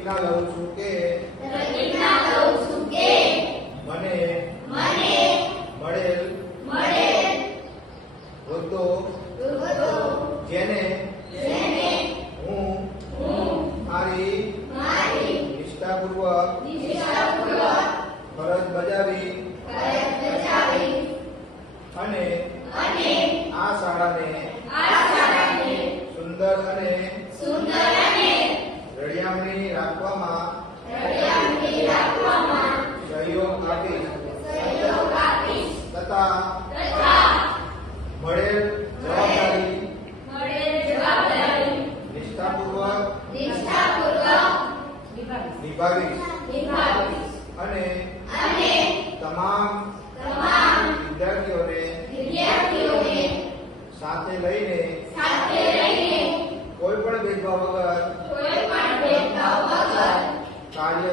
પ્રતિજ્ઞા લઉં છું કે મને મળેલ હોદ્દો જેને હું મારી નિષ્ઠાપૂર્વક ફરજ બજાવી અને આ શાળાને સુંદર અને રળિયામણી રાખવામાં સહયોગ આપીશ તથા મળેલ જવાબદારી નિષ્ઠાપૂર્વક નિભાવીશ અને તમામ વિદ્યાર્થીઓને સાથે લઈને કોઈ પણ ભેદભાવ વગર કાર્ય